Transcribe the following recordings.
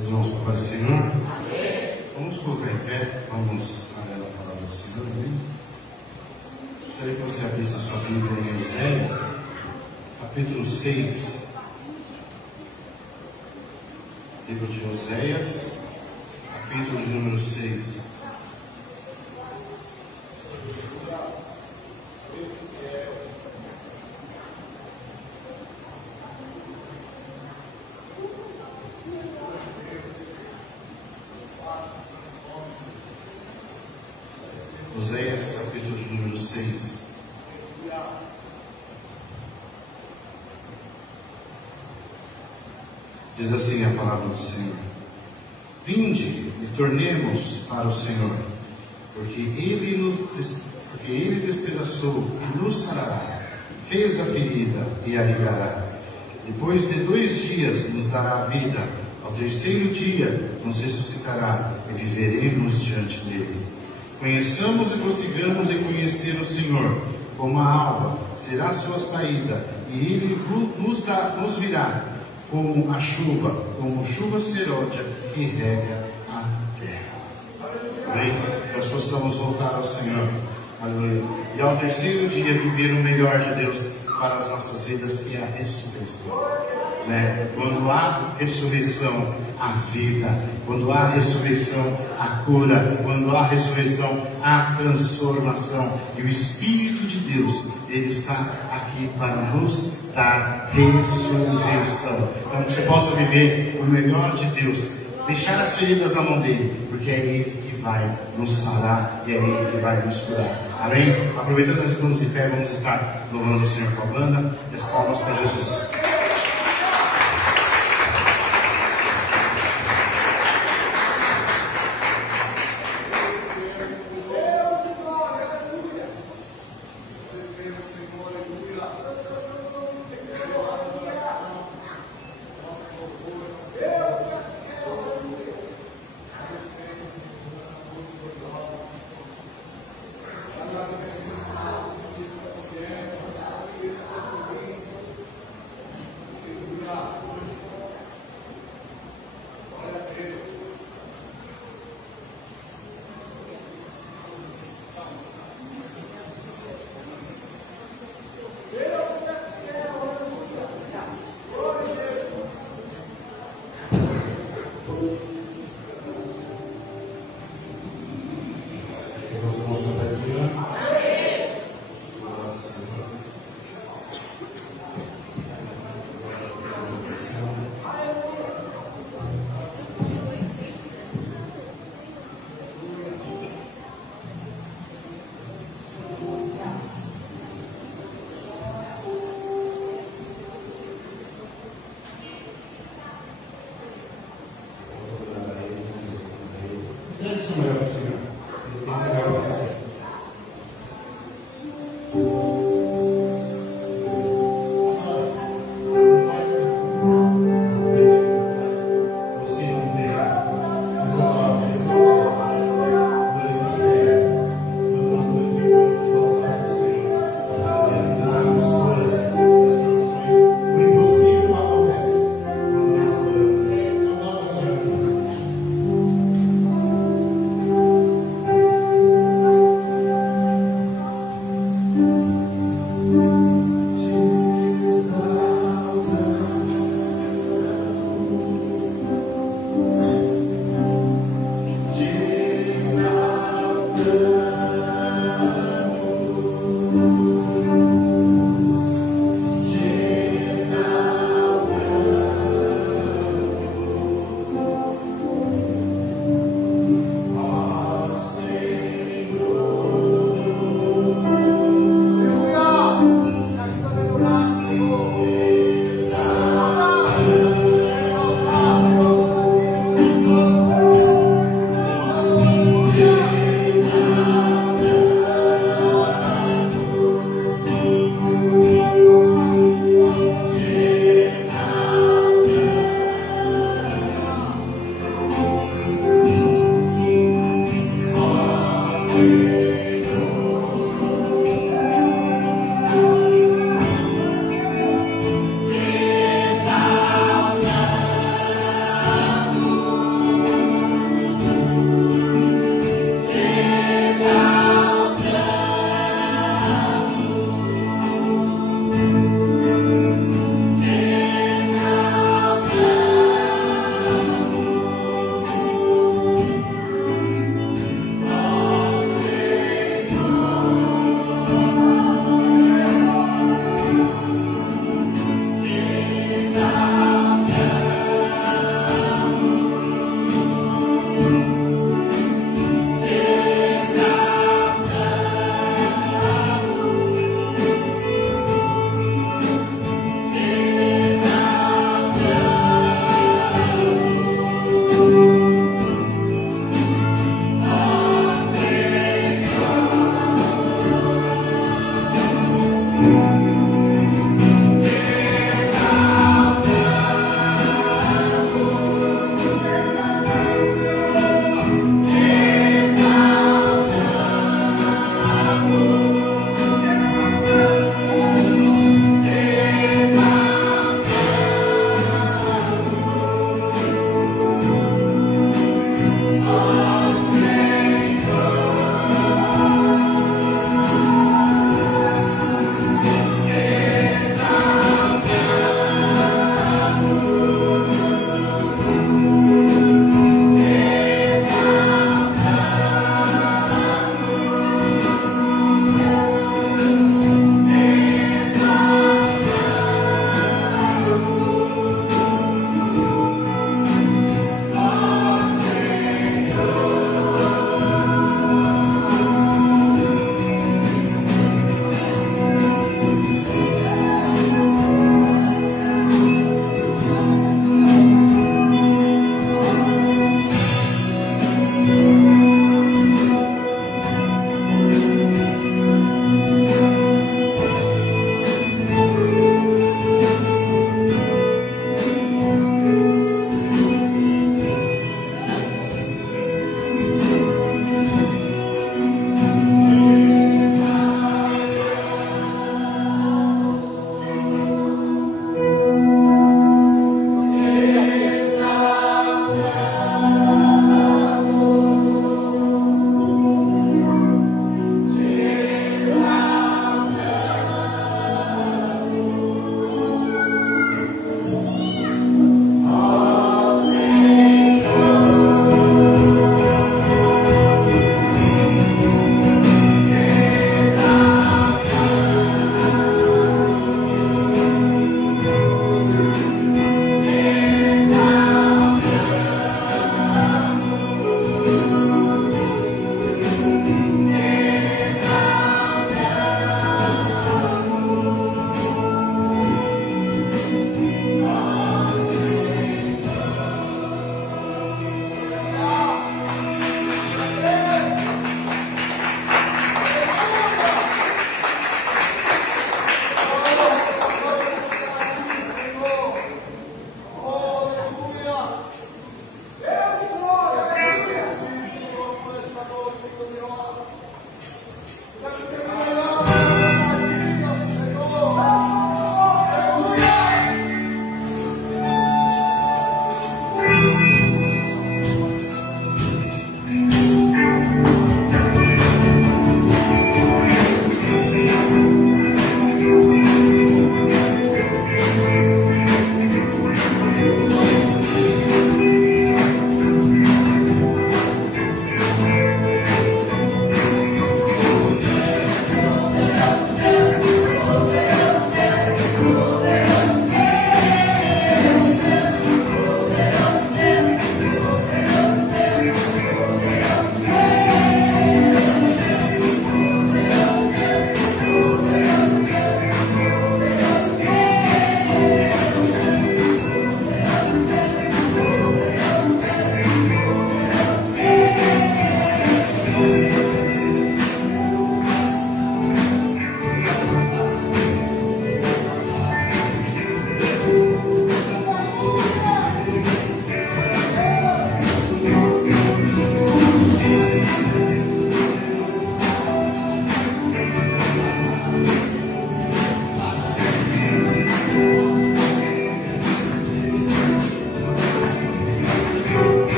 Os irmãos com a paz do Senhor. Amém. Vamos colocar em pé, vamos ler a palavra do Senhor. Amém. Gostaria que você abrisse a sua Bíblia em Oséias, capítulo 6. Livro de Oséias, capítulo de número 6. Oséias, capítulo de número 6. Diz assim a palavra do Senhor: Vinde e tornemos para o Senhor, porque Ele despedaçou e nos sarará, fez a ferida e a ligará. Depois de 2 dias nos dará vida, ao 3º dia nos ressuscitará e viveremos diante dele. Conheçamos e prossigamos em conhecer o Senhor. Como a alva será a sua saída, e Ele nos virá como a chuva, como chuva serôdia que rega a terra. Amém? Nós possamos voltar ao Senhor. Aleluia. E ao 3º dia viver o melhor de Deus para as nossas vidas, que é a ressurreição. Quando há ressurreição, a vida. Quando há ressurreição, a cura. Quando há ressurreição, a transformação. E o Espírito de Deus, Ele está aqui para nos dar ressurreição. Então que você possa viver o melhor de Deus, deixar as feridas na mão dele, porque é Ele que vai nos sarar e é Ele que vai nos curar. Amém? Aproveitando que nós estamos em pé, vamos estar louvando o Senhor com a banda e as palmas para Jesus.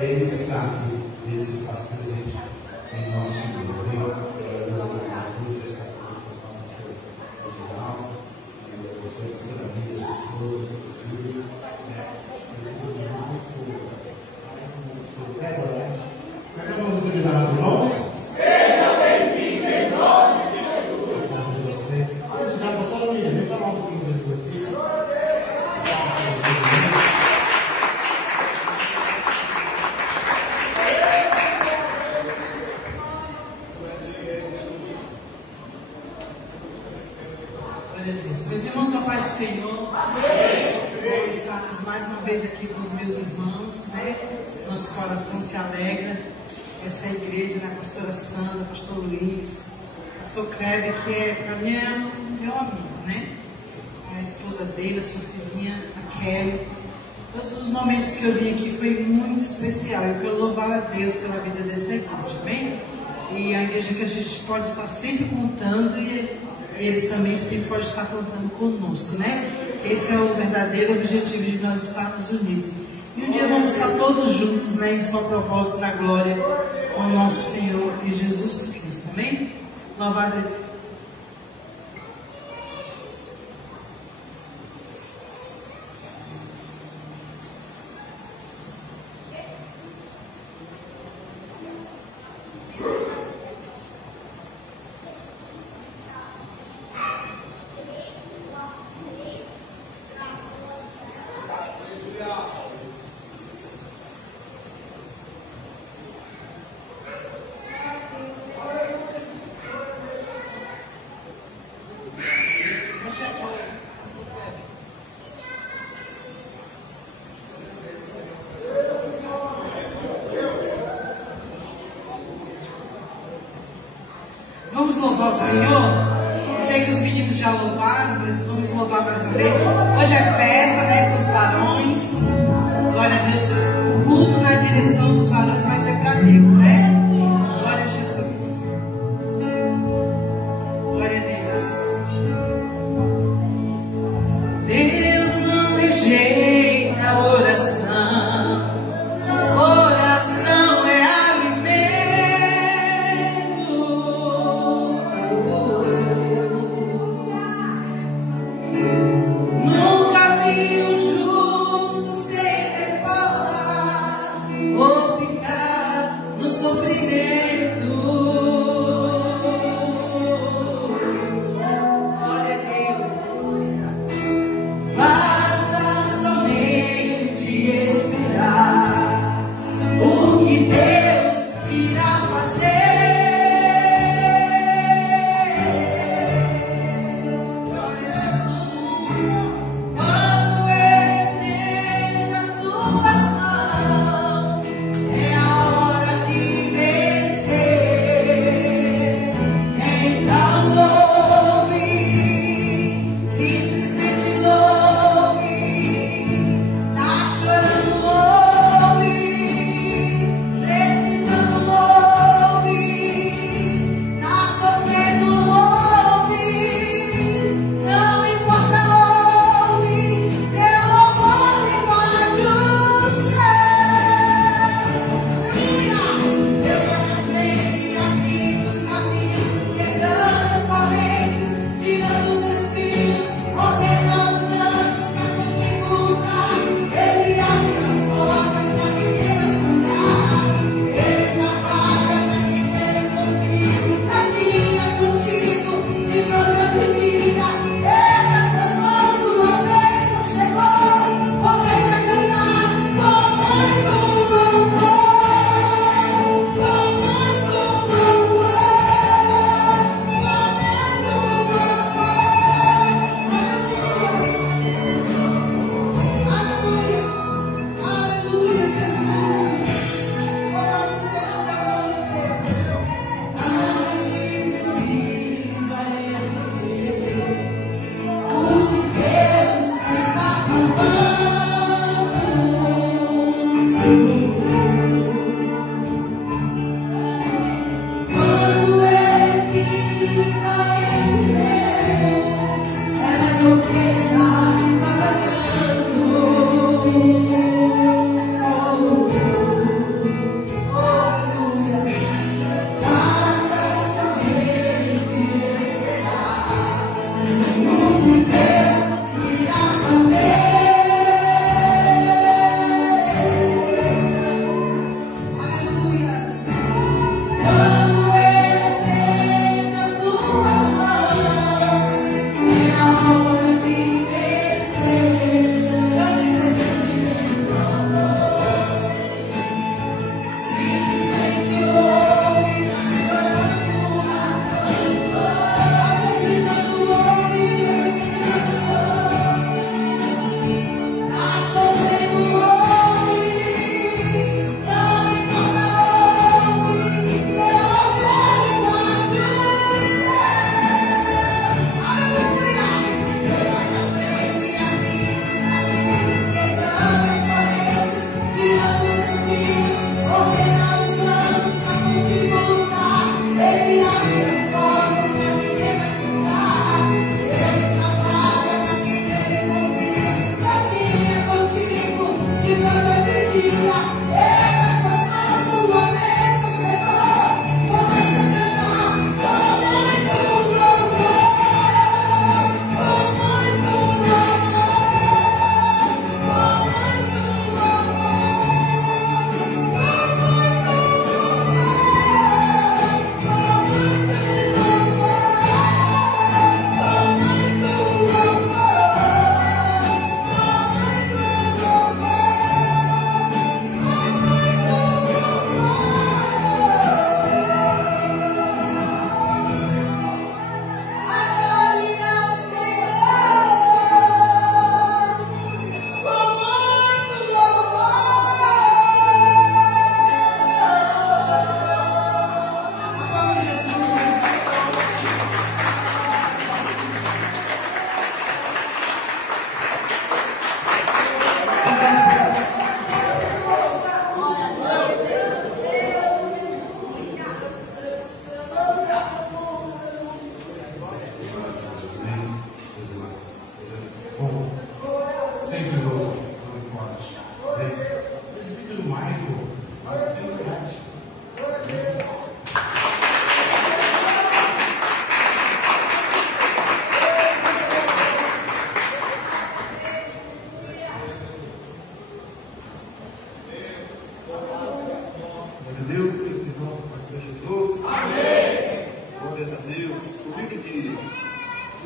Ele está aqui, Ele se faz presente em nosso meio. Vamos utilizar as mãos? Seja bem-vindo em nome de Jesus. Mas já passaram a minha, vem falar um pouquinho de Jesus aqui. Meus irmãos, a paz do Senhor. Vou estar mais uma vez aqui com os meus irmãos, né? Nosso coração se alegra. Essa é a igreja, né? Pastora Sandra, Pastor Luiz, Pastor Kleber, que para mim é meu amigo, né? A esposa dele, a sua filhinha, a Kelly. Todos os momentos que eu vim aqui foi muito especial. Eu quero louvar a Deus pela vida dessa igreja, bem? E a igreja que a gente pode estar sempre contando e eles também sempre podem estar contando conosco, né? Esse é o verdadeiro objetivo de nós estarmos unidos. E um dia vamos estar todos juntos, né? Em sua propósito na glória com o nosso Senhor e Jesus Cristo, amém? Louvado a Deus. Vamos louvar o Senhor? Eu sei que os meninos já louvaram, mas vamos louvar mais uma vez. Hoje é festa, né, com os varões. Glória a Deus. O culto na direção dos varões vai ser para Deus, né? Glória a Jesus. Glória a Deus. Deus não rejeita a oração. Oração é alimento.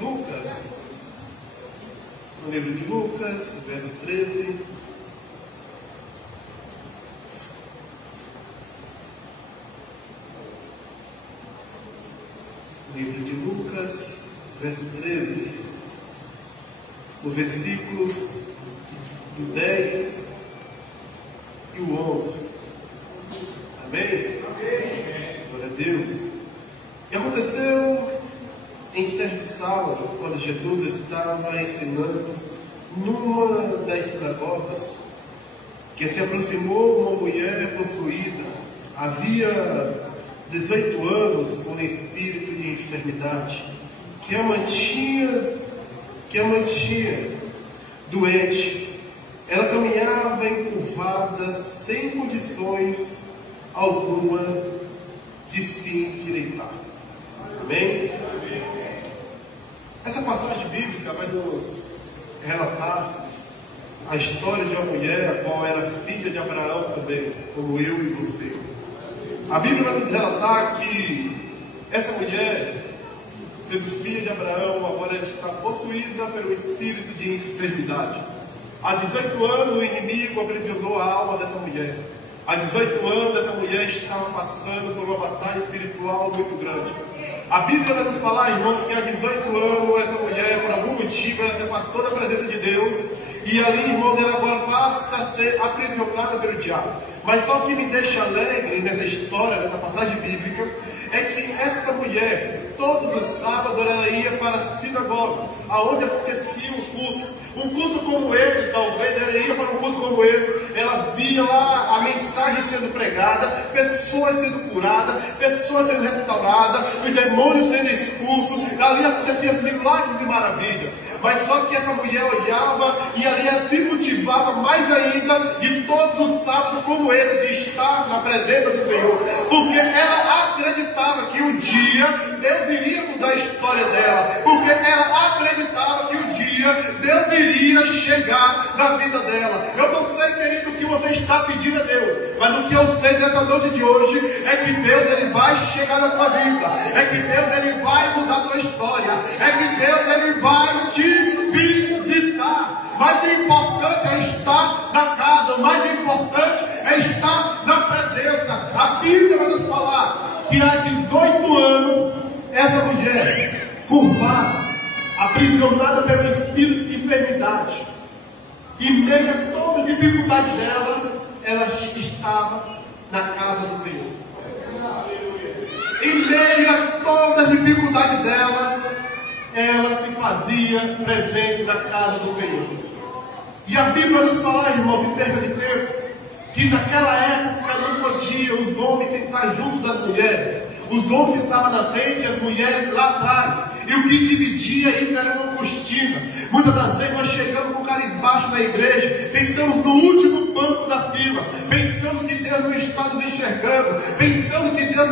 Lucas, no livro de Lucas, verso 13. Livro de Lucas, verso 13, os versículos do 10 e o 11. Amém? Glória a Deus. E aconteceu em certo sábado, quando Jesus estava ensinando numa das sinagogas, que se aproximou uma mulher possuída, havia 18 anos, com espírito de enfermidade, que a mantinha doente. Ela caminhava encurvada, sem condições alguma de se endireitar. Amém? Essa passagem bíblica vai nos relatar a história de uma mulher, a qual era filha de Abraão também, como eu e você. A Bíblia vai nos relatar que essa mulher, sendo filha de Abraão, agora está possuída pelo espírito de enfermidade. Há 18 anos o inimigo aprisionou a alma dessa mulher. Há 18 anos essa mulher estava passando por uma batalha espiritual muito grande. A Bíblia vai nos falar, irmãos, que há 18 anos essa mulher, por algum motivo, ela se afastou da presença de Deus. E ali, irmãos, ela agora passa a ser aprisionada pelo diabo. Mas só o que me deixa alegre nessa história, nessa passagem bíblica, é que esta mulher, todos os sábados, ela ia para a sinagoga, aonde acontecia um culto. Um culto como esse, talvez, ela ia para um culto como esse, ela via lá a mensagem sendo pregada, pessoas sendo curadas, pessoas sendo restauradas, os demônios sendo expulsos, ali acontecia milagres e maravilhas. Mas só que essa mulher olhava e ali ela se motivava mais ainda de todos os sábados como esse, de estar na presença do Senhor, porque ela acreditava que um dia Deus iria mudar a história dela, porque ela acreditava que um dia Deus iria chegar na vida dela. Eu não sei, querido, o que você está pedindo a Deus, mas o que eu sei dessa noite de hoje é que Deus ele vai chegar na tua vida, é que Deus ele vai mudar a tua história, é que Deus ele vai te visitar. Mais importante é estar na casa, o mais importante é estar na presença. A Bíblia vai nos falar que há 18 anos essa mulher curvada, aprisionada pelo espírito de enfermidade, em meio a toda a dificuldade dela, ela estava na casa do Senhor. Em meio a toda a dificuldade dela, ela se fazia presente na casa do Senhor. E a Bíblia nos fala, irmãos, em termos de tempo, que naquela época não podia os homens sentar junto das mulheres. Os homens estavam na frente e as mulheres lá atrás. E o que dividia isso era uma cortina. Muitas das vezes nós chegamos com o carismático na igreja, sentamos no último banco da fila, pensando que Deus não está nos enxergando, pensando que Deus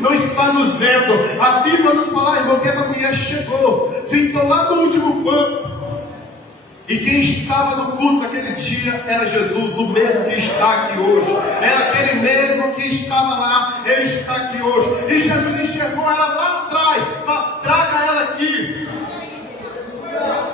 não está nos vendo. A Bíblia nos fala, irmão, que essa mulher chegou, sentou lá no último banco. E quem estava no culto naquele dia era Jesus, o mesmo que está aqui hoje. Era aquele mesmo que estava lá, ele está aqui hoje. E Jesus enxergou ela lá atrás. Traga ela aqui.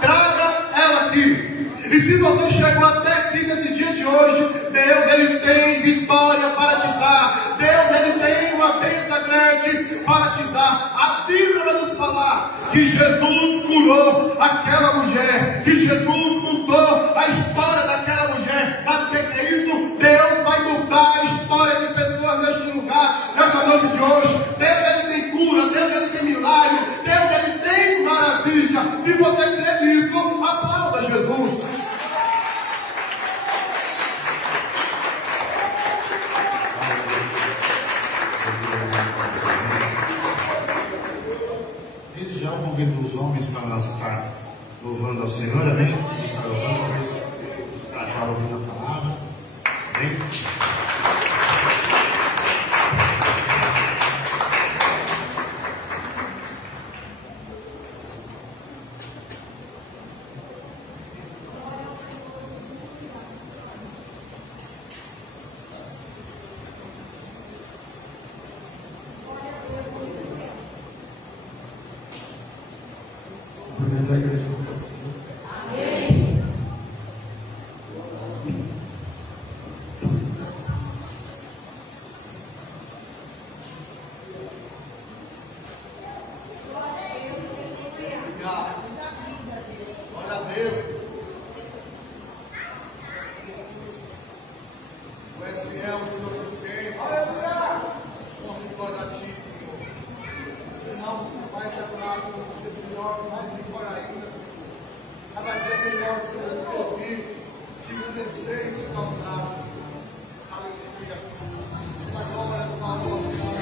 Traga ela aqui. E se você chegou até aqui nesse dia de hoje, Deus ele tem vitória para te dar. Deus ele tem uma bênção grande para te dar. A Bíblia vai nos falar que Jesus curou aquela mulher, que Jesus mudou a história daquela mulher. Sabe o que é isso? Deus vai mudar a história de pessoas neste lugar, nessa noite de hoje. Deus ele tem cura, Deus ele tem milagre, Deus ele tem maravilha. Se você crê nisso, aplauda Jesus. Desde já eu convido os homens para nós estar louvando ao Senhor, amém? Estar louvando, talvez estar já ouvindo a palavra, amém? Cumprimentar a igreja no nome do Senhor. Amém. Glória a Deus. O SL, Senhor, do tempo. Aleluia. Honra e glória a Ti, Senhor. Ensinamos que vai te adorar com um dia melhor, mais melhor ainda. Cada dia melhor, Senhor, se ouvir, te agradecer e te exaltar. Aleluia. Essa glória do valor, Senhor.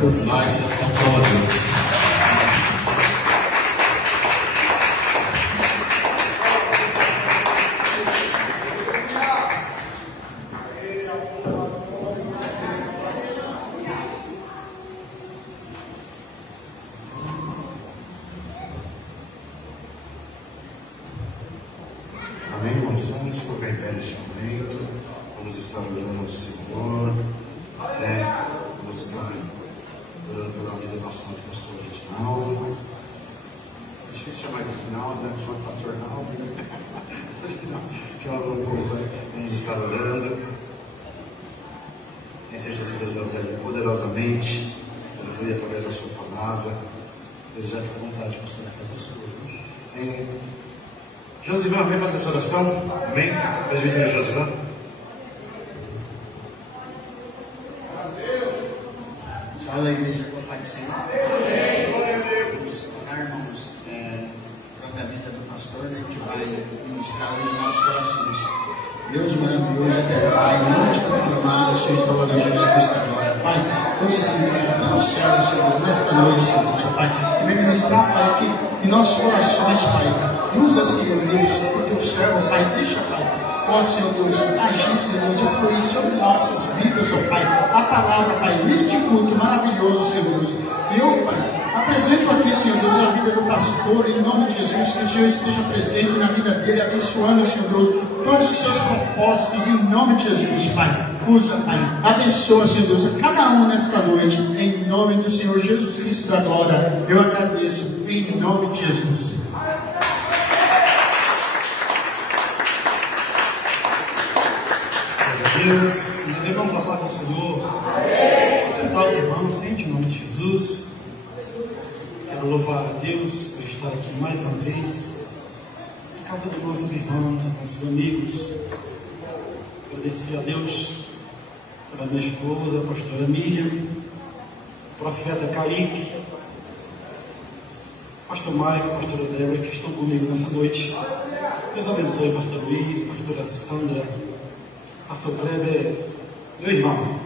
por várias controlas. Amém, irmãos? Vamos colocar em pé neste momento. Vamos estar orando ao Senhor. Vamos estar orando pela vida do nosso pastor Reginaldo. É difícil chamar de final, né? Chama de pastor Naldo. Que é uma loucura. Vamos estar orando. Quem seja esse Deus poderosamente, aleluia, através da sua palavra. Deus já fica à vontade, pastor, na casa sua. Josivan, vem fazer essa oração. Amém? Presbítero Josivan. Fala a igreja do Pai do Senhor. Vamos orar, irmãos, pela vida do pastor, né, que vai ministrar hoje nossos corações. Deus maravilhoso, eterno Pai, em nome de transformar o Senhor Salvador Jesus Cristo agora. Pai, ouça esse ministro do céu, Senhor, nesta noite, Senhor, Pai, que vem ministrar, Pai, aqui em nossos corações, Pai. Usa, Senhor Deus, o teu servo, Pai, deixa, Pai, ó Senhor Deus, agir, Senhor Deus, influir sobre nossas vidas, ó Pai, a palavra, Pai, neste culto maravilhoso, Senhor Deus. E eu, Pai, apresento aqui, Senhor Deus, a vida do pastor, em nome de Jesus, que o Senhor esteja presente na vida dele, abençoando, Senhor Deus, todos os seus propósitos, em nome de Jesus, Pai. Usa, Pai, abençoa, Senhor Deus, a cada um nesta noite, em nome do Senhor Jesus Cristo da glória. Eu agradeço, em nome de Jesus. Deus, nós levamos a paz ao Senhor. Sentar os irmãos, sente em nome de Jesus. Quero louvar a Deus por estar aqui mais uma vez, na casa dos nossos irmãos, nossos amigos. Agradecer a Deus pela minha esposa, a pastora Miriam, o profeta Kaique, pastor Mike, pastora Débora, que estão comigo nessa noite. Deus abençoe, pastor Luiz, pastora Sandra, pastor Kleber, meu irmão.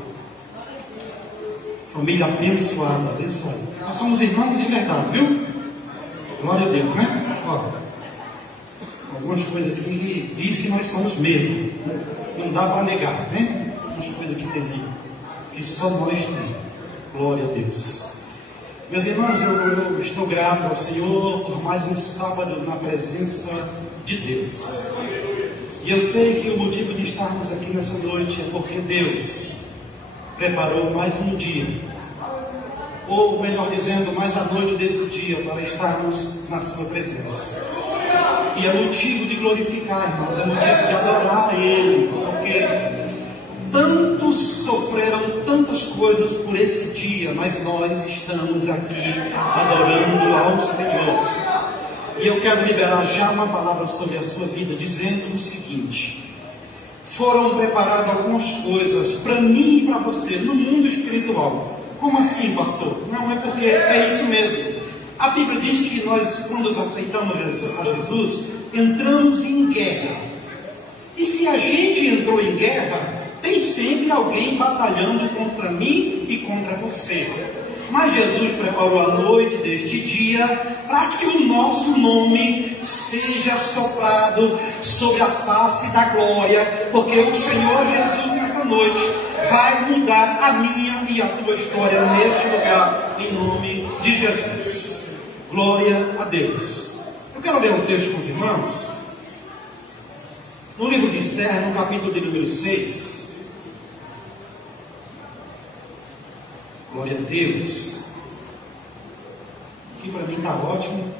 Família abençoada, abençoada. Nós somos irmãos de verdade, viu? Glória a Deus, né? Ó, algumas coisas aqui diz que nós somos mesmo. Não dá para negar, né? Algumas coisas que tem aí, que só nós temos. Glória a Deus. Meus irmãos, eu estou grato ao Senhor por mais um sábado na presença de Deus. E eu sei que o motivo de estarmos aqui nessa noite é porque Deus preparou mais um dia, ou melhor dizendo, mais a noite desse dia, para estarmos na sua presença. E é motivo de glorificar, irmãos, é motivo de adorar a Ele, porque tantos sofreram tantas coisas por esse dia, mas nós estamos aqui adorando ao Senhor. E eu quero liberar já uma palavra sobre a sua vida, dizendo o seguinte: foram preparadas algumas coisas para mim e para você no mundo espiritual. Como assim, pastor? Não, é porque é isso mesmo. A Bíblia diz que nós, quando nós aceitamos a Jesus, entramos em guerra. E se a gente entrou em guerra, tem sempre alguém batalhando contra mim e contra você. Mas Jesus preparou a noite deste dia para que o nosso nome seja soprado sobre a face da glória, porque o Senhor Jesus nessa noite vai mudar a minha e a tua história neste lugar, em nome de Jesus. Glória a Deus. Eu quero ler um texto com os irmãos, no livro de Esther, no capítulo de número 6. Glória a Deus. Aqui para mim está ótimo.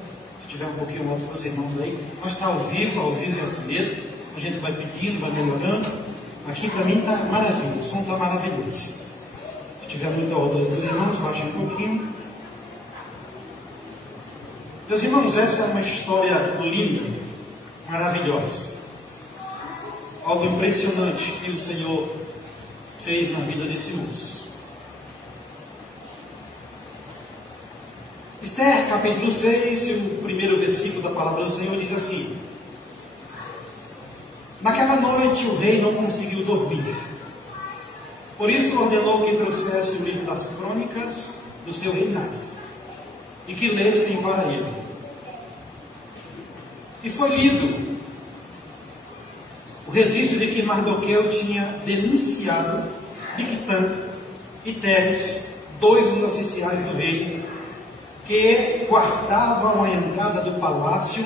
Se tiver um pouquinho alto para os irmãos aí, mas está ao vivo é assim mesmo. A gente vai pedindo, vai melhorando. Aqui para mim está maravilhoso, o som está maravilhoso. Se tiver muito alto aí para os irmãos, baixa um pouquinho. Meus irmãos, essa é uma história linda, maravilhosa. Algo impressionante que o Senhor fez na vida desse moço. Esther, capítulo 6, o primeiro versículo da palavra do Senhor diz assim: naquela noite o rei não conseguiu dormir. Por isso ordenou que trouxesse o livro das crônicas do seu reinado e que lessem para ele. E foi lido o registro de que Mardoqueu tinha denunciado Bigtã e Teres, dois dos oficiais do rei, que guardavam a entrada do palácio,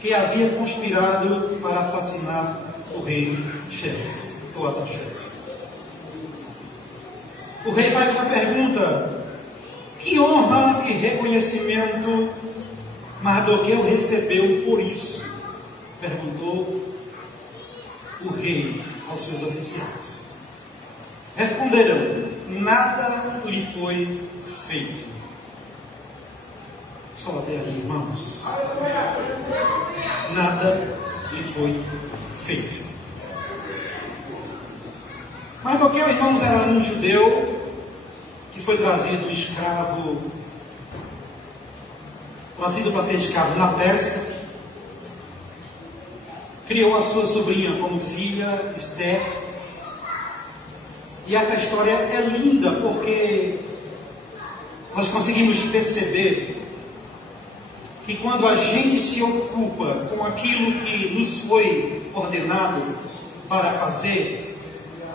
que havia conspirado para assassinar o rei Xerxes, ou Artaxerxes. O rei faz uma pergunta: que honra e reconhecimento Mardoqueu recebeu por isso? Perguntou o rei aos seus oficiais. Responderam: nada lhe foi feito. Só até ali, irmãos. Nada lhe foi feito. Mardoqueu, irmãos, era um judeu que foi trazido escravo, trazido para ser escravo na Pérsia. Criou a sua sobrinha como filha, Esther. E essa história é linda porque nós conseguimos perceber que quando a gente se ocupa com aquilo que nos foi ordenado para fazer,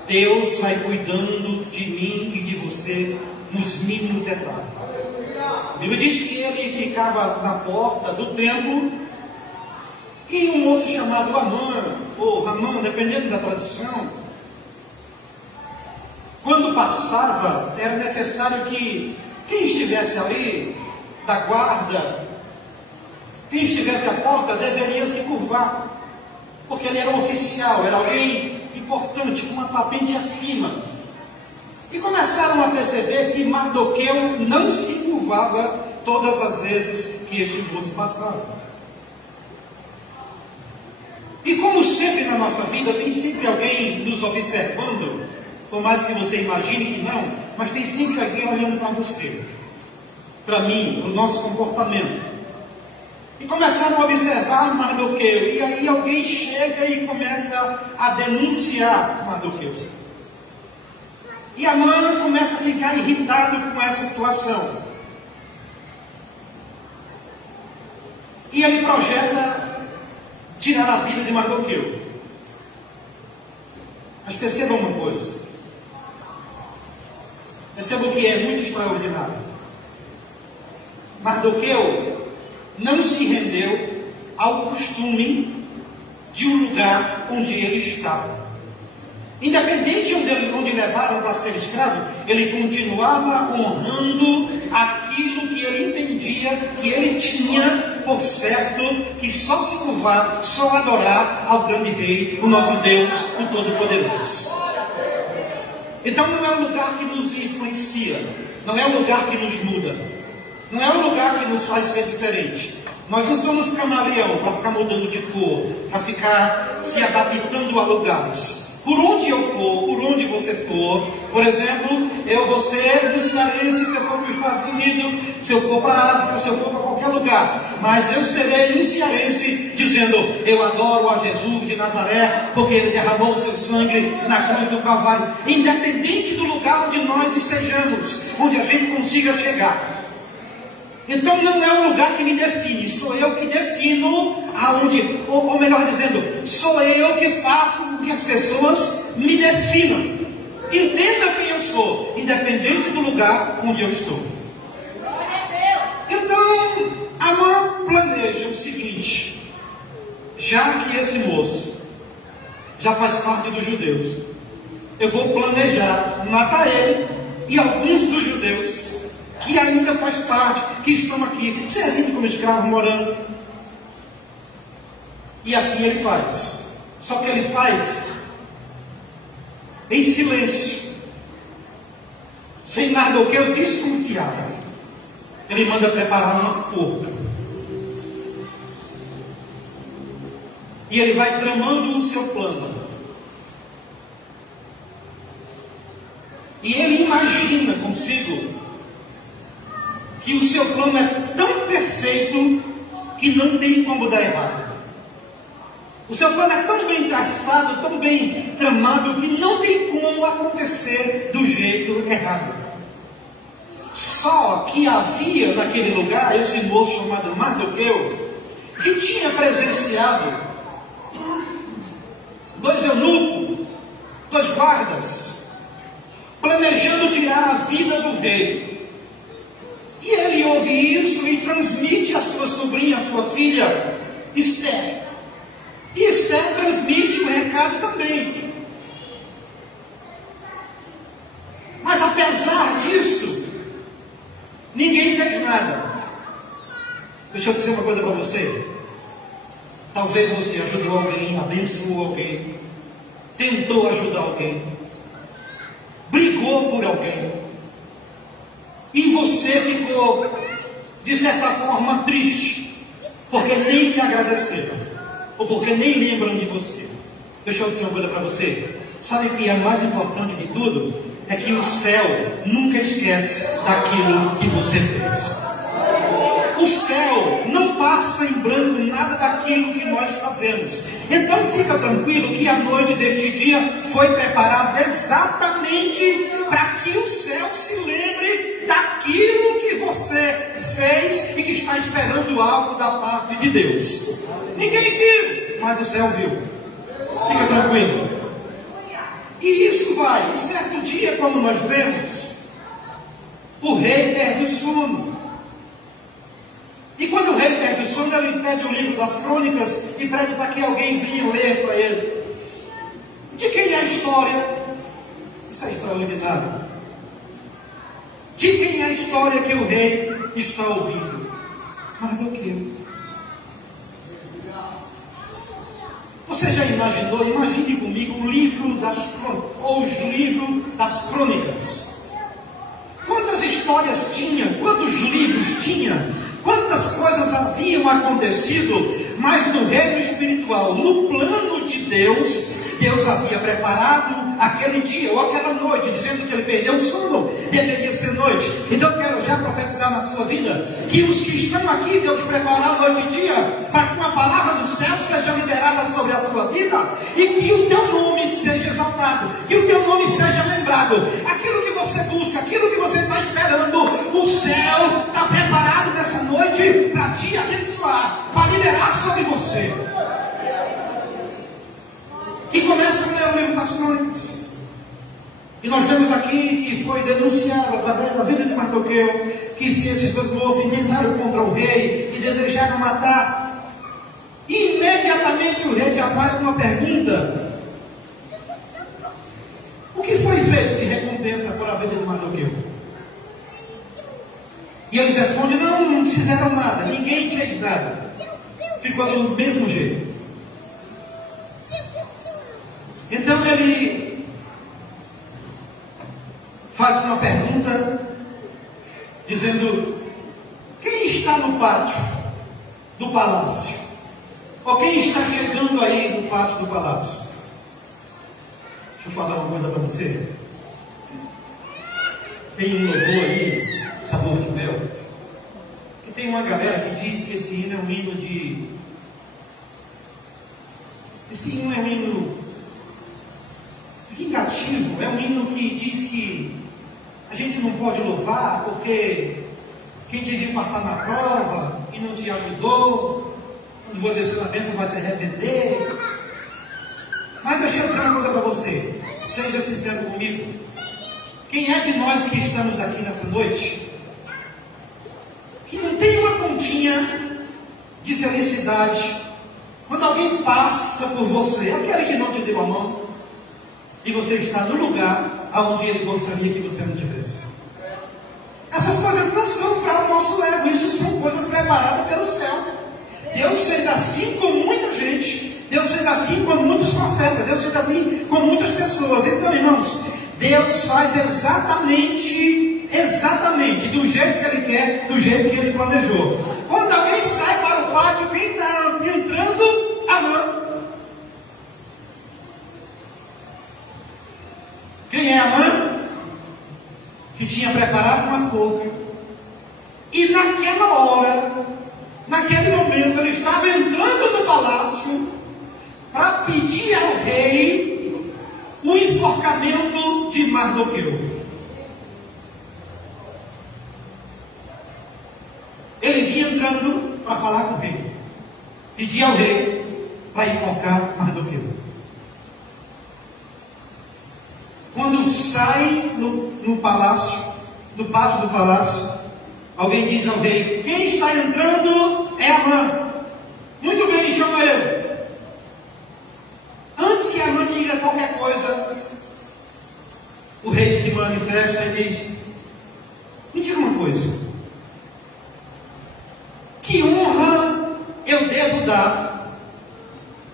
Deus vai cuidando de mim e de você nos mínimos detalhes. A Bíblia diz que ele ficava na porta do templo e um moço chamado Amã, ou Ramã, dependendo da tradição, quando passava, era necessário que quem estivesse ali, da guarda, quem estivesse à porta, deveria se curvar, porque ele era um oficial, era alguém importante, com uma patente acima. E começaram a perceber que Mardoqueu não se curvava todas as vezes que este moço passava. E como sempre na nossa vida, tem sempre alguém nos observando, por mais que você imagine que não, mas tem sempre alguém olhando para você, para mim, para o nosso comportamento. E começaram a observar Mardoqueu. E aí alguém chega e começa a denunciar Mardoqueu. E Amã começa a ficar irritado com essa situação. E ele projeta tirar a vida de Mardoqueu. Mas percebam uma coisa. Percebam que é muito extraordinário. Mardoqueu não se rendeu ao costume de um lugar onde ele estava. Independente de onde levaram para ser escravo, ele continuava honrando aquilo que ele entendia, que ele tinha por certo, que só se curvar, só adorar ao grande rei, o nosso Deus, o Todo-Poderoso. Então não é um lugar que nos influencia, não é um lugar que nos muda, não é um lugar que nos faz ser diferente. Nós não somos camaleão para ficar mudando de cor, para ficar se adaptando a lugares. Por onde eu for, por onde você for, por exemplo, eu vou ser do cearense se eu for para os Estados Unidos, se eu for para a África, se eu for para qualquer lugar. Mas eu serei um cearense dizendo: eu adoro a Jesus de Nazaré, porque ele derramou o seu sangue na cruz do Calvário. Independente do lugar onde nós estejamos, onde a gente consiga chegar. Então não é um lugar que me define, sou eu que defino aonde, ou melhor dizendo, sou eu que faço com que as pessoas me definam. Entendam quem eu sou, independente do lugar onde eu estou. Então, Amã planeja o seguinte: já que esse moço já faz parte dos judeus, eu vou planejar matar ele e alguns dos judeus que ainda faz parte, que estão aqui, servindo como escravo, morando. E assim ele faz. Só que ele faz em silêncio, sem Mardoqueu desconfiar. Ele manda preparar uma forca. E ele vai tramando o seu plano. E ele imagina consigo que o seu plano é tão perfeito que não tem como dar errado. O seu plano é tão bem traçado, tão bem tramado, que não tem como acontecer do jeito errado. Só Só que havia naquele lugar esse moço chamado Mardoqueu, que tinha presenciado 2 eunucos, 2 guardas, planejando tirar a vida do rei. E ele ouve isso e transmite à sua sobrinha, à sua filha, Esther. E Esther transmite o recado também. Mas apesar disso, ninguém fez nada. Deixa eu dizer uma coisa para você. Talvez você ajudou alguém, abençoou alguém, tentou ajudar alguém, brigou por alguém, e você ficou, de certa forma, triste, porque nem lhe agradeceram, ou porque nem lembram de você. Deixa eu dizer uma coisa para você. Sabe o que é mais importante de tudo? É que o céu nunca esquece daquilo que você fez. O céu não passa em branco nada daquilo que nós fazemos. Então fica tranquilo que a noite deste dia foi preparada exatamente para que o céu se lembre daquilo que você fez e que está esperando algo da parte de Deus. Ninguém viu, mas o céu viu. Fica tranquilo. E isso vai, um certo dia, como nós vemos, o rei perde o sono. E quando o rei perde o sono, ele pede o livro das crônicas e pede para que alguém venha ler para ele. De quem é a história? Isso é extraordinário. De quem é a história que o rei está ouvindo? Mardoqueu. Você já imaginou? Imagine comigo o livro das crônicas, ou os livros das crônicas. Quantas histórias tinha? Quantos livros tinha? Quantas coisas haviam acontecido? Mas no reino espiritual, no plano de Deus, Deus havia preparado aquele dia ou aquela noite, dizendo que ele perdeu o sono, deveria ser noite. Então eu quero já profetizar na sua vida que os que estão aqui, Deus preparou noite e dia para que uma palavra do céu seja liberada sobre a sua vida e que o teu nome seja exaltado, que o teu nome seja lembrado. Aquilo que você busca, aquilo que você está esperando, o céu está preparado nessa noite para te abençoar, para liberar sobre você. E começa a ler o livro das crônicas. E nós vemos aqui que foi denunciado através da vida de Mardoqueu que esses 2 moços tentaram contra o rei e desejaram matar. E imediatamente o rei já faz uma pergunta: o que foi feito de recompensa por a vida de Mardoqueu? E eles respondem: não fizeram nada, ninguém fez nada, ficou do mesmo jeito. Então ele faz uma pergunta dizendo: quem está no pátio do palácio? Ou quem está chegando aí no pátio do palácio? Deixa eu falar uma coisa para você. Tem um louvor aí, Sabor de Mel, que tem uma galera que diz que esse hino é um hino de... Esse hino é um hino vingativo, é um hino que diz que a gente não pode louvar porque quem te viu passar na prova e não te ajudou, quando for descer na bênção vai se arrepender. Mas deixa eu dizer uma coisa para você, seja sincero comigo. Quem é de nós que estamos aqui nessa noite que não tem uma pontinha de felicidade quando alguém passa por você, aquele que não te deu a mão, e você está no lugar onde ele gostaria que você não tivesse? Essas coisas não são para o nosso ego, isso são coisas preparadas pelo céu. Deus fez assim com muita gente, Deus fez assim com muitos profetas, Deus fez assim com muitas pessoas. Então, irmãos, Deus faz exatamente do jeito que Ele quer, do jeito que Ele planejou. Quando alguém sai para o pátio, quem está entrando? Amã. Quem é Amã? Que tinha preparado uma forca. E naquela hora, naquele momento, ele estava entrando no palácio para pedir ao rei o enforcamento de Mardoqueu. entrando para falar com o rei, pedir ao rei para enforcar Mardoqueu. Quando sai no palácio, no pátio do palácio, alguém diz ao rei: quem está entrando é Amã. Muito bem, chama ele. Antes que Amã diga qualquer coisa, o rei se manifesta e diz: me diga uma coisa, que honra eu devo dar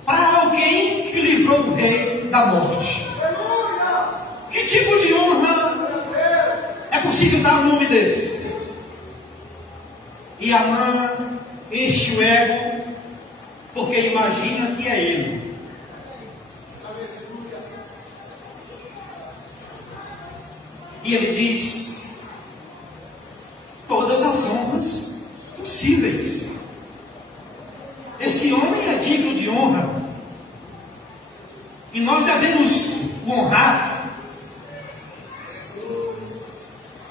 para alguém que livrou o rei da morte? Que tipo de honra é possível dar um nome desse? E Amã enche o ego, porque imagina que é ele. E ele diz: todas as honras possíveis. Esse homem é digno de honra, e nós devemos o honrar.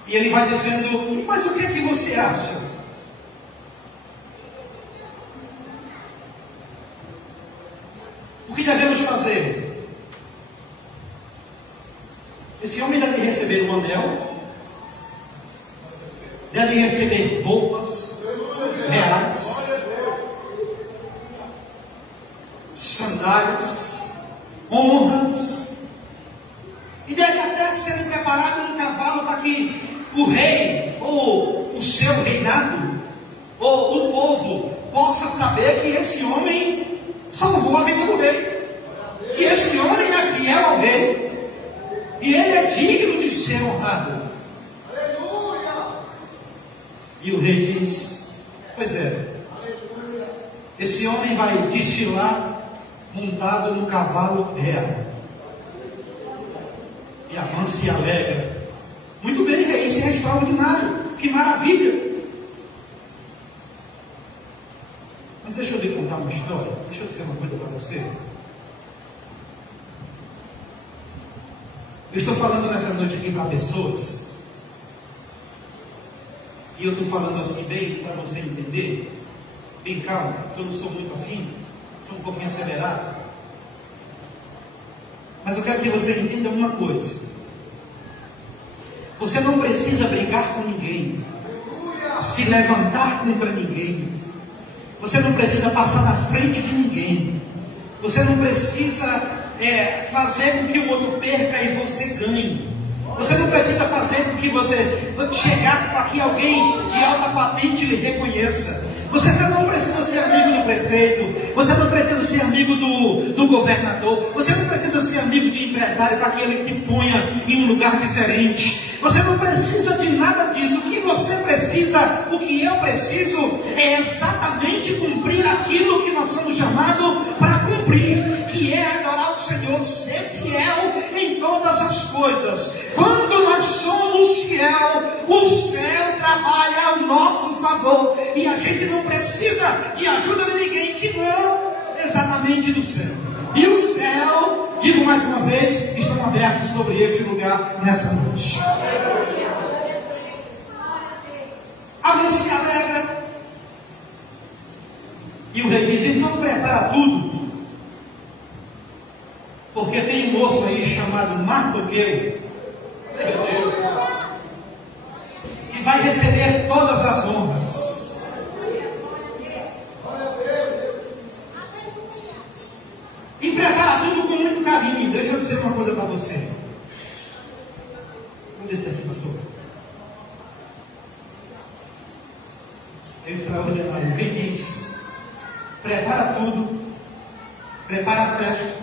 E ele vai dizendo: mas o que é que você acha? O que devemos fazer? Esse homem deve receber um anel, deve receber roupas reais, sandálias, honras, e deve até ser preparado um cavalo para que o rei, ou o seu reinado, ou o povo possa saber que esse homem salvou a vida do rei, que esse homem é fiel ao rei, e ele é digno de ser honrado. E o rei diz: pois é, esse homem vai desfilar montado no cavalo real. E Amã se alegra: muito bem, rei, isso é extraordinário, que maravilha. Mas deixa eu lhe contar uma história, deixa eu dizer uma coisa para você. Eu estou falando nessa noite aqui para pessoas, e eu estou falando assim bem para você entender, bem calmo, porque eu não sou muito assim, sou um pouquinho acelerado. Mas eu quero que você entenda uma coisa: você não precisa brigar com ninguém, se levantar contra ninguém, você não precisa passar na frente de ninguém, você não precisa fazer com que o outro perca e você ganhe, você não precisa fazer com que você chegar para que alguém de alta patente lhe reconheça. Você não precisa ser amigo do prefeito, você não precisa ser amigo do governador, você não precisa ser amigo de empresário para que ele te ponha em um lugar diferente. Você não precisa de nada disso. O que você precisa, o que eu preciso, é exatamente cumprir aquilo que nós somos chamados para cumprir, que é adorar o Senhor, ser fiel em todas as coisas. Quando nós somos fiel, o céu trabalha ao nosso favor, e a gente não precisa de ajuda de ninguém, senão exatamente do céu. E o céu, digo mais uma vez, estão abertos sobre este lugar nessa noite. Amã se alegra, e o rei diz: então prepara tudo, porque tem um moço aí chamado Mardoqueu, que vai receber todas as honras. E prepara tudo com muito carinho. Deixa eu dizer uma coisa para você. Vamos descer aqui, pastor. É extraordinário. Quem diz: prepara tudo, prepara a festa,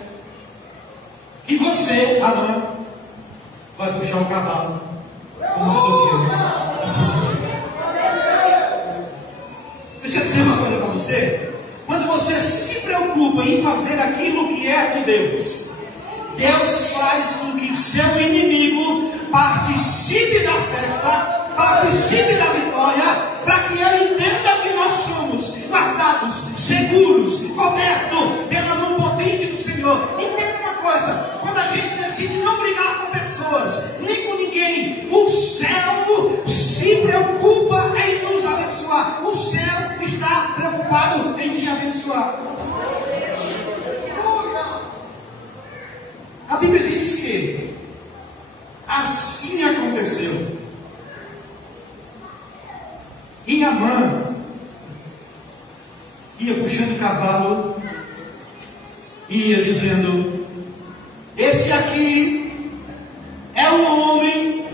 e você, Amã, vai puxar o cavalo com Mardoqueu. Deixa eu dizer uma coisa para você. Quando você se preocupa em fazer aquilo que é de Deus, Deus faz com que o seu inimigo participe da festa, participe da vitória, para que ele entenda que nós somos guardados, seguros, cobertos pela mão potente do Senhor. Entenda uma coisa: quando a gente decide não brigar com pessoas, nem com ninguém, o céu se preocupa em nos abençoar. O céu está A Bíblia diz que assim aconteceu. E Amã ia puxando o cavalo, ia dizendo: esse aqui é o homem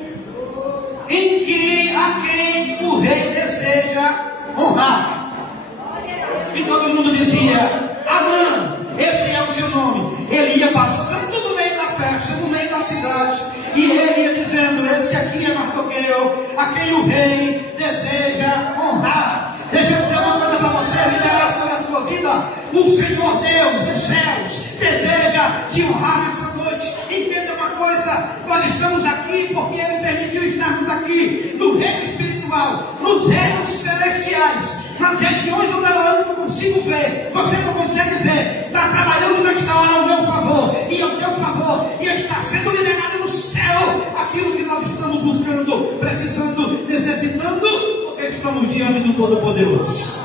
a quem o rei deseja honrar. E todo mundo dizia: Amã, esse é o seu nome. Ele ia passando no meio da festa, no meio da cidade, e ele ia dizendo: esse aqui é Mardoqueu, a quem o rei deseja honrar. Deixa eu dizer uma coisa para você, liberar sobre a sua vida. O Senhor Deus dos céus deseja te honrar nessa noite. Entenda uma coisa: nós estamos aqui porque Ele permitiu estarmos aqui no reino espiritual, nos reinos celestiais, nas regiões onde eu não consigo ver, você não consegue ver. Está trabalhando nesta hora ao meu favor e ao teu favor, e está sendo liberado no céu aquilo que nós estamos buscando, precisando, necessitando, porque estamos diante do Todo-Poderoso.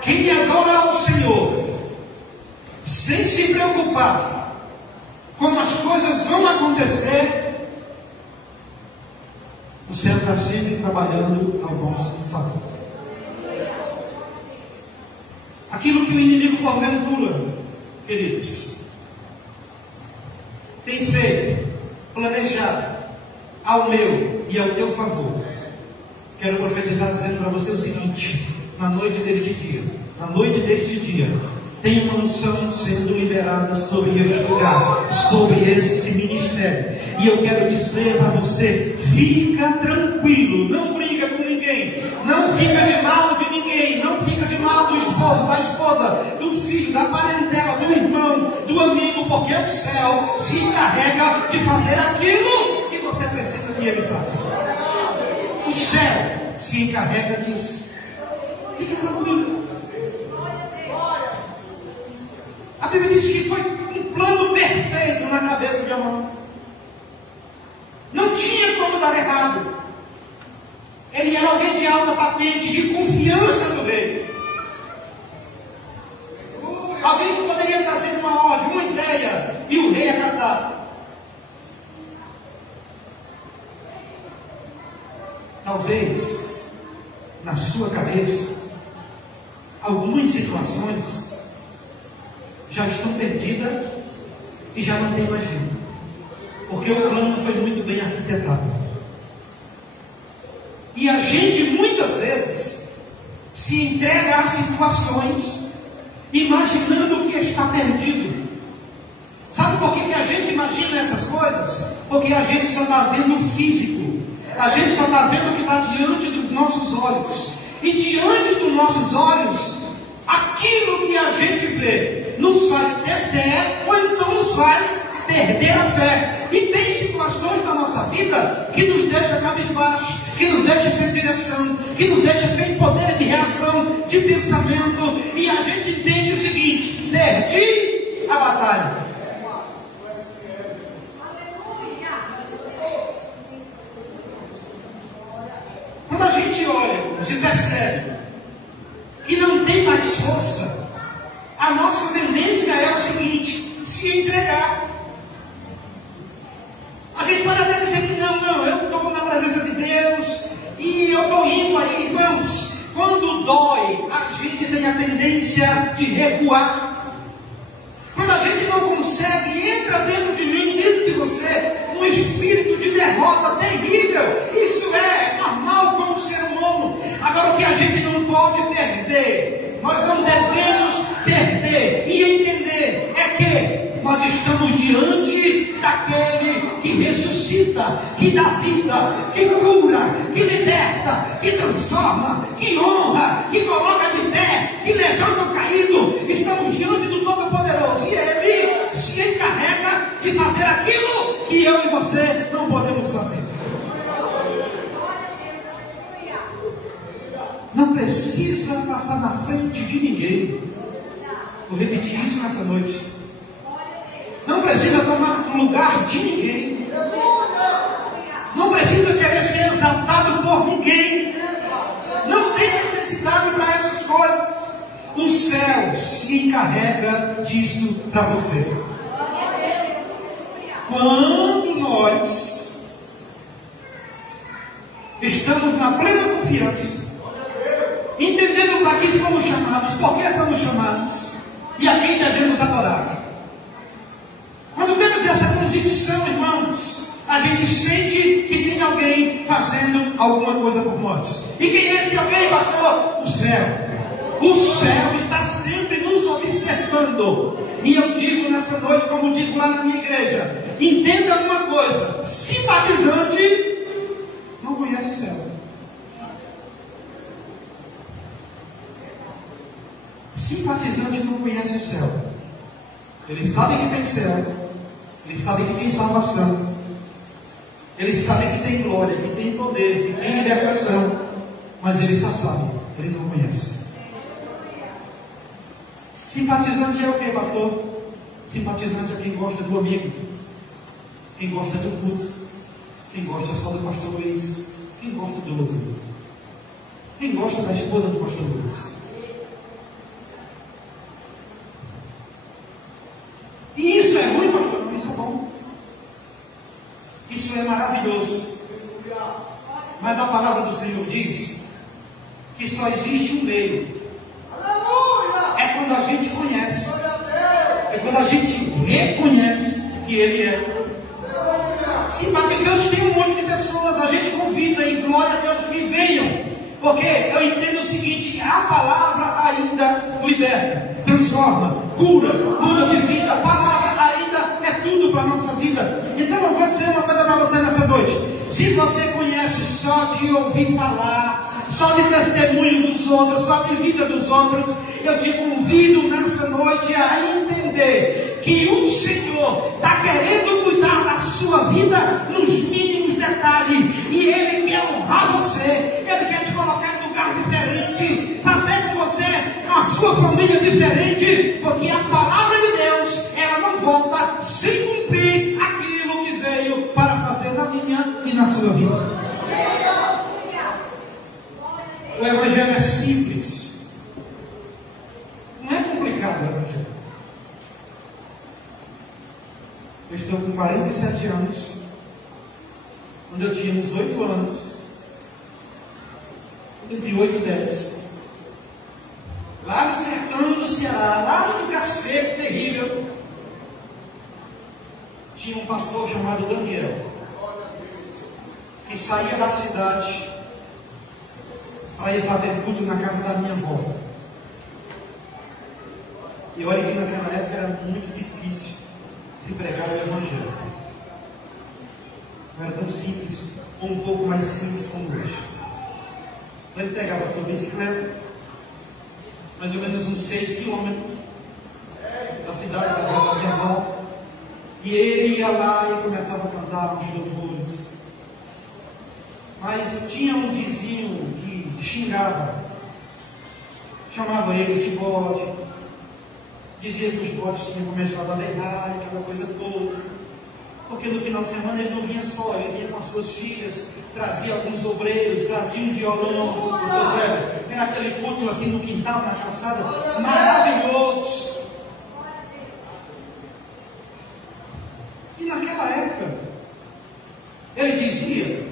Quem adora ao Senhor sem se preocupar como as coisas vão acontecer, o céu está sempre trabalhando ao nosso favor. Aquilo que o inimigo porventura, queridos, tem feito, planejado ao meu e ao teu favor, quero profetizar dizendo para você o seguinte: na noite deste dia, tem uma unção sendo liberada sobre este lugar, sobre esse ministério. E eu quero dizer para você: fica tranquilo, não briga com ninguém, não fica de mal de ninguém, não fica de mal do esposo, da esposa, do filho, da parentela, do irmão, do amigo, porque o céu se encarrega de fazer aquilo que você precisa que ele faça. O céu se encarrega disso. Fique tranquilo. A Bíblia diz que foi um plano perfeito na cabeça de Amã. Não tinha como dar errado. Ele era alguém de alta patente, de confiança do rei. Alguém que poderia trazer uma ordem, uma ideia, e o rei acatar. Talvez, na sua cabeça, algumas situações já estão perdidas e já não tem mais jeito, porque o plano foi muito bem arquitetado. E a gente muitas vezes se entrega a situações imaginando que está perdido. Sabe por que a gente imagina essas coisas? Porque a gente só está vendo o físico, a gente só está vendo o que está diante dos nossos olhos. E diante dos nossos olhos, aquilo que a gente vê nos faz ter fé, ou então nos faz perder a fé. E tem situações na nossa vida que nos deixa cabisbaixo, que nos deixa sem direção, que nos deixa sem poder de reação, de pensamento, e a gente entende o seguinte: perdi a batalha. Quando a gente olha e percebe que não tem mais força, a nossa tendência é o seguinte: se entregar. A gente pode até dizer que não, eu estou na presença de Deus e eu estou indo aí, irmãos. Quando dói, a gente tem a tendência de recuar. Quando a gente não consegue, entra dentro de mim, dentro de você, um espírito de derrota terrível. Isso é normal como ser humano. Agora, o que a gente não pode perder, nós não devemos perder e entender, é que nós estamos diante daquele que ressuscita, que dá vida, que cura, que liberta, que transforma, que honra, que coloca de pé, que levanta o caído. Estamos diante do Todo-Poderoso e Ele se encarrega de fazer aquilo que eu e você não podemos fazer. Não precisa passar na frente de ninguém. Vou repetir isso nessa noite. Não precisa tomar lugar de ninguém. Não precisa querer ser exaltado por ninguém. Não encarrega disso para você. Quando nós estamos na plena confiança, entendendo para que fomos chamados, por que fomos chamados e a quem devemos adorar. Quando temos essa convicção, irmãos, a gente sente que tem alguém fazendo alguma coisa por nós. E quem é esse alguém, pastor? O céu. O céu está sempre nos observando. E eu digo nessa noite, como digo lá na minha igreja, entenda uma coisa: simpatizante não conhece o céu. Simpatizante não conhece o céu. Ele sabe que tem céu, ele sabe que tem salvação, ele sabe que tem glória, que tem poder, que tem libertação, mas ele só sabe, ele não conhece. Simpatizante é o que, pastor? Simpatizante é quem gosta do amigo, quem gosta do culto, quem gosta só do pastor Luiz, quem gosta do louvor, quem gosta da esposa do pastor Luiz. E isso é ruim, pastor? Não, isso é bom. Isso é maravilhoso. Mas a palavra do Senhor diz que só existe um meio. É quando a gente conhece. É quando a gente reconhece que Ele é. Simpatizantes tem um monte de pessoas. A gente convida e glória a Deus que venham. Porque eu entendo o seguinte: a palavra ainda liberta, transforma, cura, muda de vida. A palavra ainda é tudo para a nossa vida. Então eu vou dizer uma coisa para você nessa noite: se você conhece só de ouvir falar, só de testemunhos dos outros, só de vida dos outros, eu te convido nessa noite a entender que o Senhor está querendo cuidar da sua vida nos mínimos detalhes, e Ele quer honrar você, Ele quer te colocar em um lugar diferente, fazer com você, com a sua família diferente, porque a palavra de Deus, ela não volta sem cumprir aquilo que veio para fazer na minha e na sua vida. O Evangelho é simples, não é complicado o Evangelho. Eu estou com 47 anos. Quando eu tinha uns 8 anos, entre 8 e 10, lá no sertão do Ceará, lá no cacete terrível, tinha um pastor chamado Daniel, que saía da cidade para ir fazer culto na casa da minha avó. E olha que naquela época era muito difícil se pregar o Evangelho. Não era tão simples, ou um pouco mais simples como hoje. Ele pegava a sua bicicleta, mais ou menos uns 6 quilômetros da cidade da casa da minha avó, e ele ia lá e começava a cantar uns louvores. Mas tinha um vizinho que xingava, chamava ele de bode, dizia que os bodes tinham começado a berrar, aquela coisa toda. Porque no final de semana ele não vinha só, ele vinha com as suas filhas, trazia alguns obreiros, trazia um violão, era aquele culto assim no quintal, na calçada, maravilhoso. E naquela época, ele dizia,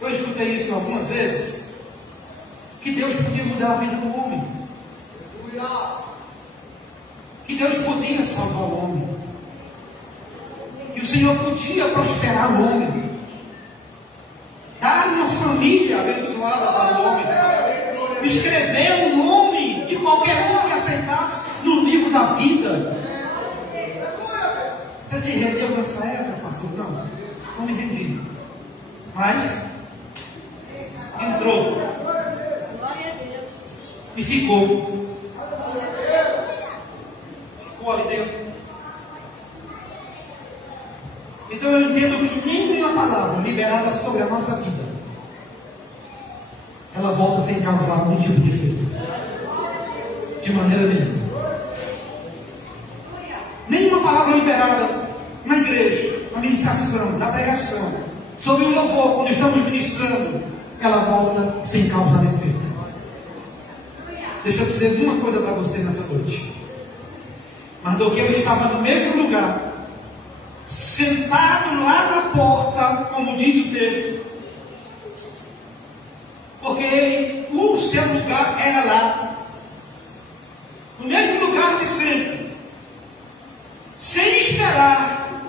eu escutei isso algumas vezes, que Deus podia mudar a vida do homem, que Deus podia salvar o homem, que o Senhor podia prosperar o homem, dar uma família abençoada para o homem, escrever um nome de qualquer um que aceitasse no livro da vida. Você se rendeu nessa época, pastor? Não me rendi. Mas entrou e ficou ali dentro. Então eu entendo que nenhuma palavra liberada sobre a nossa vida, ela volta sem causar algum tipo de efeito, de maneira nenhuma. Nenhuma palavra liberada na igreja, na ministração, na pregação, sobre o louvor, quando estamos ministrando, ela volta sem causar efeito. Deixa eu dizer uma coisa para você nessa noite. Mardoqueu estava no mesmo lugar, sentado lá na porta, como diz o texto, porque o seu lugar era lá, no mesmo lugar de sempre, sem esperar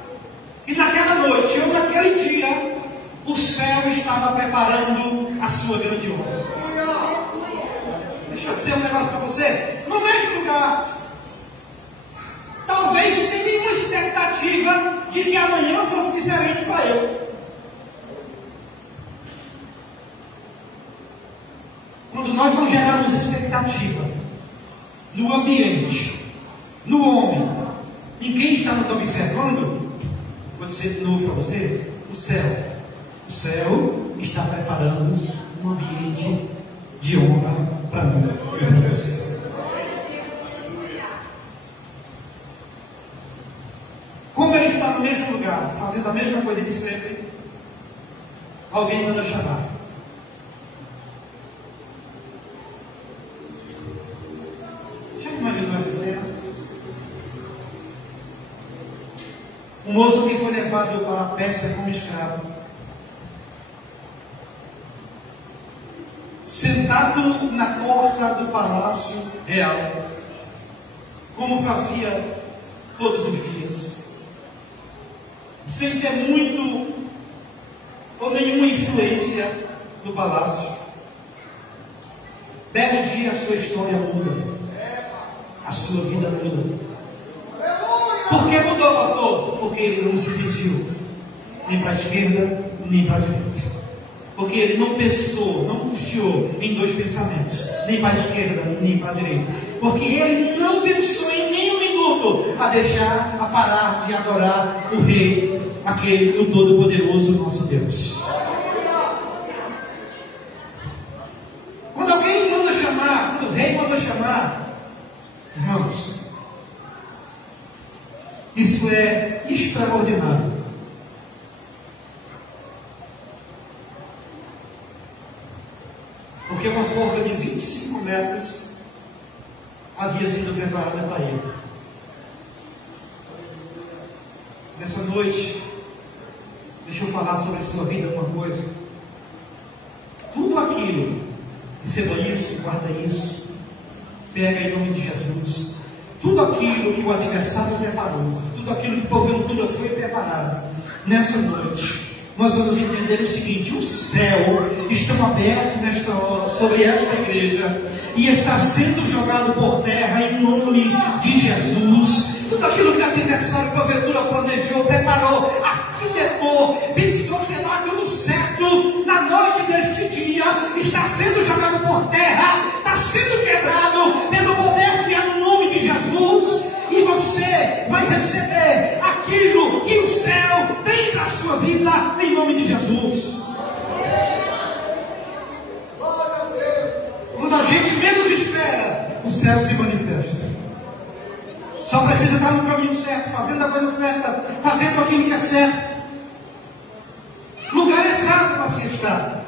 que naquela noite ou naquele dia o céu estava preparando a sua grande obra. Deixa eu dizer um negócio para você, no mesmo lugar, talvez sem nenhuma expectativa de que amanhã fosse diferente para eu. Quando nós não geramos expectativa no ambiente, no homem, em quem está nos observando, vou dizer de novo para você, o céu está preparando um ambiente de honra para mim e para você. Como ele está no mesmo lugar, fazendo a mesma coisa de sempre, alguém manda chamar. Já imaginou essa cena? Um moço que foi levado para a Pérsia como escravo, sentado na porta do palácio real, como fazia todos os dias, sem ter muito ou nenhuma influência no palácio. Belo dia a sua história muda, a sua vida muda. Por que mudou, pastor? Porque ele não se desviou nem para a esquerda nem para a direita. Porque ele não pensou, não cocheou em dois pensamentos, nem para a esquerda nem para a direita. Porque ele não pensou em nenhum minuto a deixar, a parar de adorar o Rei, aquele, o Todo-Poderoso, nosso Deus. Quando alguém manda chamar, quando o Rei manda chamar, irmãos, isso é extraordinário. Porque uma forca de 25 metros havia sido preparada para ele. Nessa noite, deixa eu falar sobre a sua vida uma coisa. Tudo aquilo, receba isso, guarda isso, pega em nome de Jesus. Tudo aquilo que o adversário preparou, tudo aquilo que porventura foi preparado, nessa noite, nós vamos entender o seguinte: o céu está aberto nesta hora sobre esta igreja e está sendo jogado por terra em nome de Jesus. Tudo aquilo que o adversário porventura planejou, preparou, arquitetou, pensou que era tudo certo, na noite deste dia está sendo jogado por terra, está sendo quebrado pelo poder que é no nome de Jesus, e você vai receber aquilo que o céu tem para a sua vida em nome de Jesus. Quando a gente menos espera, o céu se manifesta. Só precisa estar no caminho certo, fazendo a coisa certa, fazendo aquilo que é certo. Lugar exato para se estar.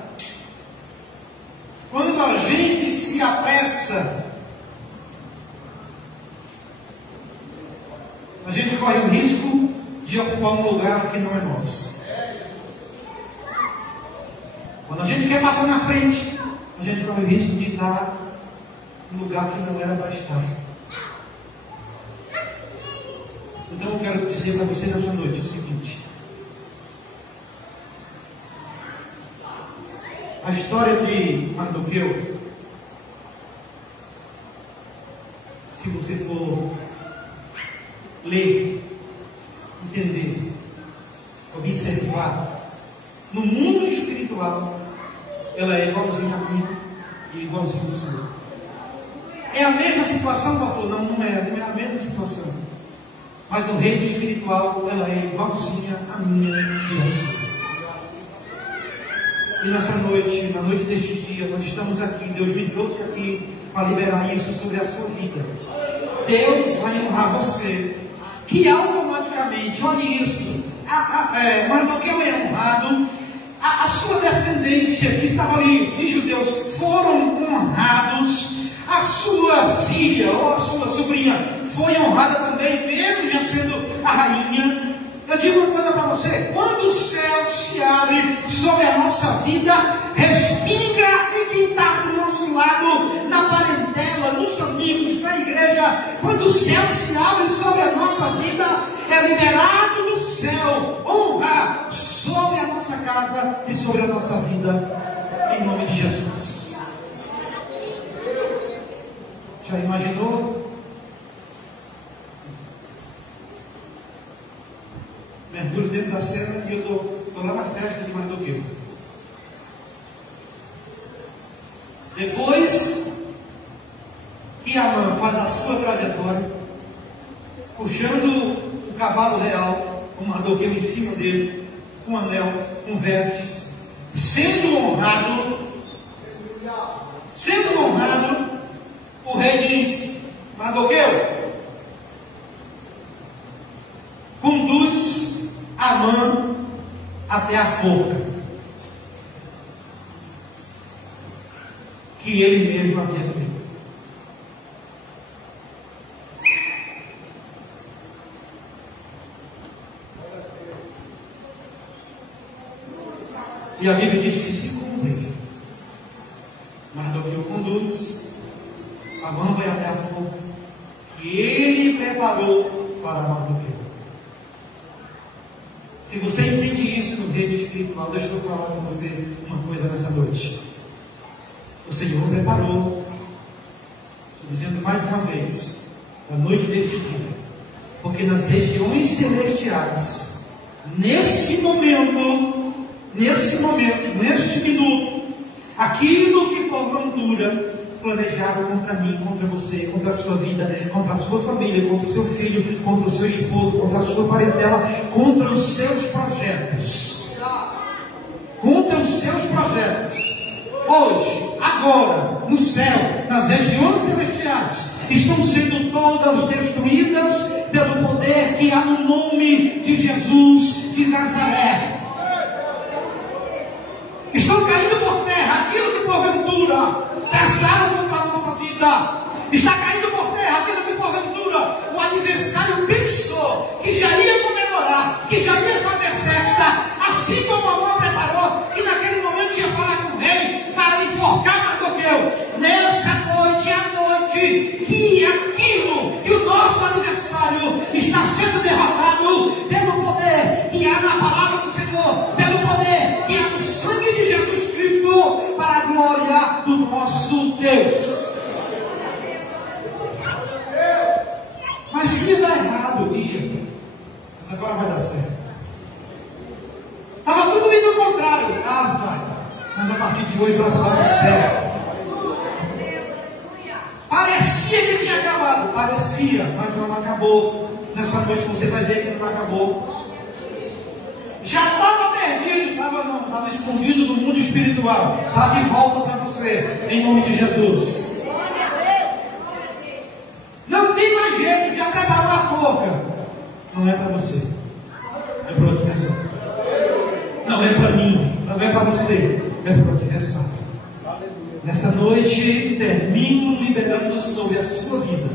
Quando a gente se apressa, a gente corre o risco de ocupar um lugar que não é nosso. Quando a gente quer passar na frente, a gente corre o risco de estar no lugar que não era para estar. Então eu quero dizer para você nessa noite o seguinte: a história de Mardoqueu, se você for ler, entender, observar, no mundo espiritual, ela é igualzinha a mim e igualzinha a sua. É a mesma situação, pastor? Não é a mesma situação. Mas no reino espiritual, ela é igualzinha a minha e a sua. E nessa noite, na noite deste dia, nós estamos aqui. Deus me trouxe aqui para liberar isso sobre a sua vida. Deus vai honrar você, que automaticamente, olhe isso, Mardoqueu é honrado, a sua descendência que estava ali de judeus foram honrados, a sua filha ou a sua sobrinha foi honrada também, mesmo já sendo a rainha. Eu digo uma coisa para você: quando o céu se abre sobre a nossa vida, respinga em quem está do nosso lado, na parentela, nos amigos, na igreja. Quando o céu se abre sobre a nossa vida, é liberado do céu honra sobre a nossa casa e sobre a nossa vida, em nome de Jesus. Já imaginou? Mergulho dentro da cena e eu estou lá na festa de Mardoqueu. Depois que Amã faz a sua trajetória, puxando o cavalo real, com Mardoqueu em cima dele, com anel, com velas, sendo honrado, o rei diz: Mardoqueu, conduz Amã até a forca que ele mesmo havia feito. E a Bíblia diz que se cumpre. Mardoqueu conduz, Amã vai até a forca que ele preparou para Mardoqueu. Se você entende isso no reino espiritual, deixa eu falar com você uma coisa nessa noite. O Senhor preparou, estou dizendo mais uma vez, a noite deste dia, porque nas regiões celestiais, neste momento, neste minuto, aquilo que porventura planejado contra mim, contra você, contra a sua vida, contra a sua família, contra o seu filho, contra o seu esposo, contra a sua parentela, contra os seus projetos. Contra os seus projetos. Hoje, agora, no céu, nas regiões celestiais, estão sendo todas destruídas pelo poder que há no nome de Jesus de Nazaré. Estão caindo por terra aquilo que porventura pensaram contra a nossa vida. Está caindo por terra aquilo que porventura o adversário pensou que já ia comemorar, que já ia fazer festa, assim como Amã preparou, que naquele momento ia falar com o rei para enforcar Mardoqueu. Nessa noite é a noite que aquilo que o nosso adversário está sendo derrotado pelo poder que há na palavra do Senhor, pelo poder que há no sangue de Jesus Cristo, para a glória do nosso Deus. Mas ia dar errado, ia. Mas agora vai dar certo. Estava tudo indo ao contrário. Vai. Mas a partir de hoje vai dar certo. Parecia que tinha acabado. Parecia, mas não acabou. Nessa noite você vai ver que não acabou. Já estava perdido. Estava escondido no mundo espiritual. Está de volta para você, em nome de Jesus. Não tem mais jeito, já preparou a forca. Não é para você, é para outra pessoa. Não é para mim, não é para você, é para outra pessoa. Nessa noite termino liberando sobre a sua vida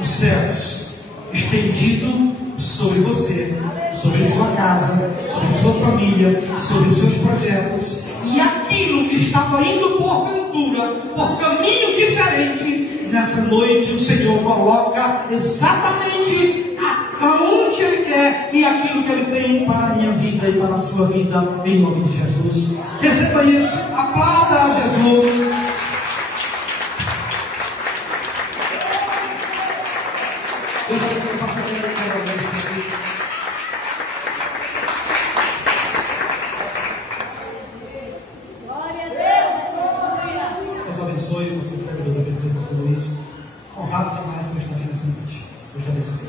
os céus estendido sobre você, sobre sua casa, sobre sua família, sobre os seus projetos, e aquilo que estava indo porventura por caminho diferente. Nessa noite o Senhor coloca exatamente aonde Ele quer e aquilo que Ele tem para a minha vida e para a sua vida, em nome de Jesus. Receba isso, aplauda a Jesus. Deus abençoe, pastor, Glória a Deus. Deus abençoe você, Deus abençoe você, Luiz. Honrado demais por estar aqui nessa noite. Deus abençoe.